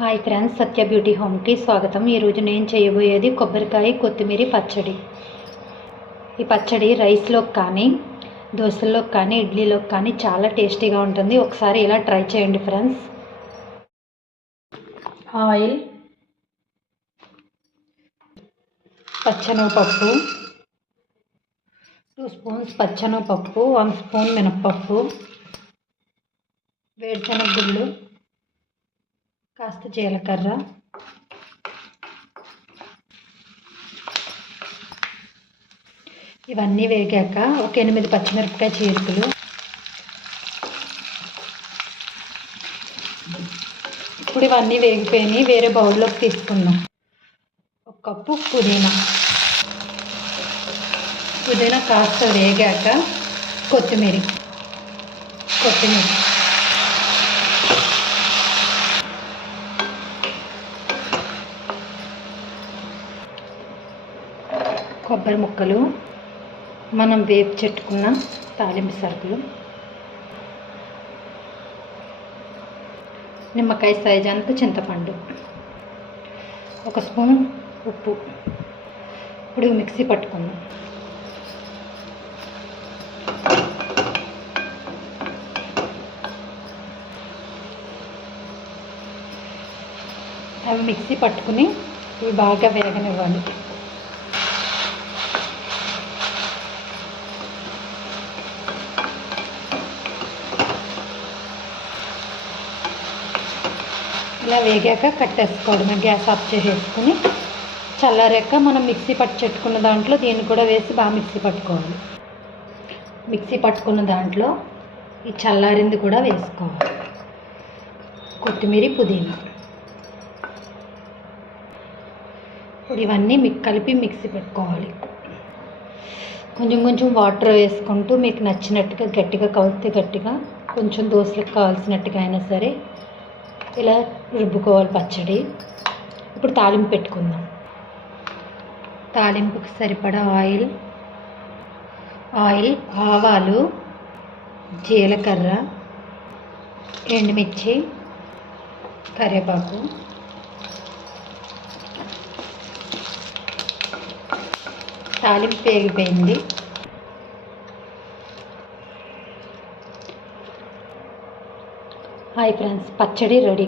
Hi friends, సత్య beauty హోమ్కి స్వాగతం. ఈరోజు నేను చేయబోయేది కొబ్బరికాయ కొత్తిమీర పచ్చడి. ఈ పచ్చడి రైస్లోకి కానీ దోశల్లోకి కానీ ఇడ్లీలోకి కానీ చాలా టేస్టీగా ఉంటుంది. ఒకసారి ఇలా ట్రై చేయండి ఫ్రెండ్స్. ఆయిల్, పచ్చెనగపప్పు 2 స్పూన్స్, పచ్చెనగపప్పు 1 స్పూన్, మినప్పప్పు, వేరుశనగ గుళ్ళు, కాస్త జీలకర్ర, ఇవన్నీ వేగాక ఒక 8 పచ్చిమిరపకాయ చీలికలు, ఇప్పుడు ఇవన్నీ వేగిపోయి వేరే బౌల్లోకి తీసుకుందాం. 1 కప్పు పుదీనా కాస్త వేగాక కొత్తిమీర కొబ్బరి ముక్కలు, మనం వేపు చెట్టుకున్న తాలింపు సరుకులు, నిమ్మకాయ సైజ్ అంత చింతపండు, 1 స్పూన్ ఉప్పు. ఇప్పుడు మిక్సీ పట్టుకుందాం. అవి మిక్సీ పట్టుకుని ఇవి బాగా వేగనివ్వాలి. ఇలా వేగాక కట్టేసుకోవడమే. గ్యాస్ ఆఫ్ చేసేసుకుని చల్లారాక మనం మిక్సీ పట్టుకున్న దాంట్లో దీన్ని కూడా వేసి బాగా మిక్సీ పట్టుకోవాలి. మిక్సీ పట్టుకున్న దాంట్లో ఈ చల్లారింది కూడా వేసుకోవాలి. కొత్తిమీర, పుదీనా, ఇప్పుడు ఇవన్నీ కలిపి మిక్సీ పెట్టుకోవాలి. కొంచెం వాటర్ వేసుకుంటూ మీకు నచ్చినట్టుగా గట్టిగా కలిపితే గట్టిగా, కొంచెం దోశలకు కావాల్సినట్టుగా అయినా సరే ఇలా రుబ్బుకోవాలి పచ్చడి. ఇప్పుడు తాలింపు పెట్టుకుందాం. తాలింపుకి సరిపడా ఆయిల్, ఆవాలు, జీలకర్ర, ఎండుమిర్చి, కరివేపాకు, తాలింపు వేగిపోయింది. హాయ్ ఫ్రెండ్స్, పచ్చడి రెడీ.